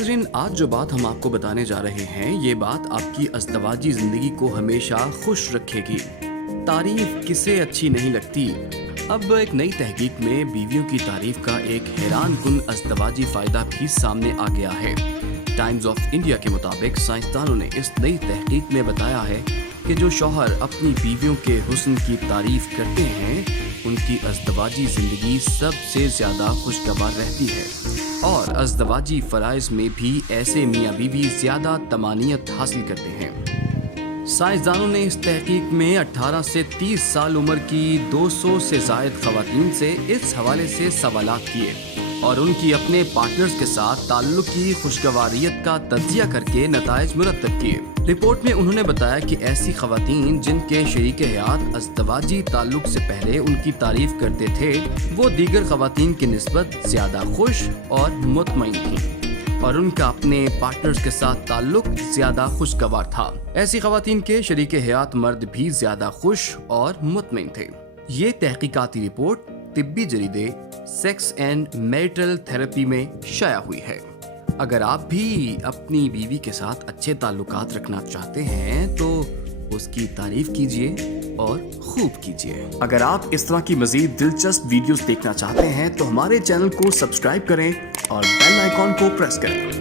नाज़रीन, आज जो बात हम आपको बताने जा रहे हैं, ये बात आपकी अज़दवाजी ज़िंदगी को हमेशा खुश रखेगी। तारीफ किसे अच्छी नहीं लगती। अब एक नई तहकीक में बीवियों की तारीफ का एक हैरान कुन अज़दवाजी फ़ायदा भी सामने आ गया है। टाइम्स ऑफ इंडिया के मुताबिक साइंसदानों ने इस नई तहकीक में बताया है कि जो शौहर अपनी बीवियों के हुस्न की तारीफ करते हैं, उनकी अज़दवाजी ज़िंदगी सबसे ज़्यादा खुशगवार रहती है और अज़दवाजी फ़राइज़ में भी ऐसे मियाँ बीवी ज़्यादा तमानियत हासिल करते हैं। साइंसदानों ने इस तहकीक में 18 से 30 साल उम्र की 200 से ज़ायद ख़वातीन से इस हवाले से सवालात किए और उनकी अपने पार्टनर्स के साथ ताल्लुक़ की खुशगवारियत का तज्ज़िया करके नताइज मुरतब किए। रिपोर्ट में उन्होंने बताया कि ऐसी ख़वातीन जिनके शरीक हयात अज़दवाजी ताल्लुक़ से पहले उनकी तारीफ़ करते थे, वो दीगर ख़वातीन की निस्बत ज़्यादा खुश और मुतमईन थीं और उनका अपने पार्टनर्स के साथ ताल्लुक़ ज़्यादा खुशगवार था। ऐसी ख़वातीन के शरीक हयात मर्द भी ज़्यादा खुश और मुतमईन थे। ये तहकीकाती रिपोर्ट तिब्बी जरीदे सेक्स एंड मैरिटल थेरेपी में शाया हुई है। अगर आप भी अपनी बीवी के साथ अच्छे ताल्लुकात रखना चाहते हैं तो उसकी तारीफ कीजिए और खूब कीजिए। अगर आप इस तरह की मज़ीद दिलचस्प वीडियोस देखना चाहते हैं तो हमारे चैनल को सब्सक्राइब करें और बेल आइकॉन को प्रेस करें।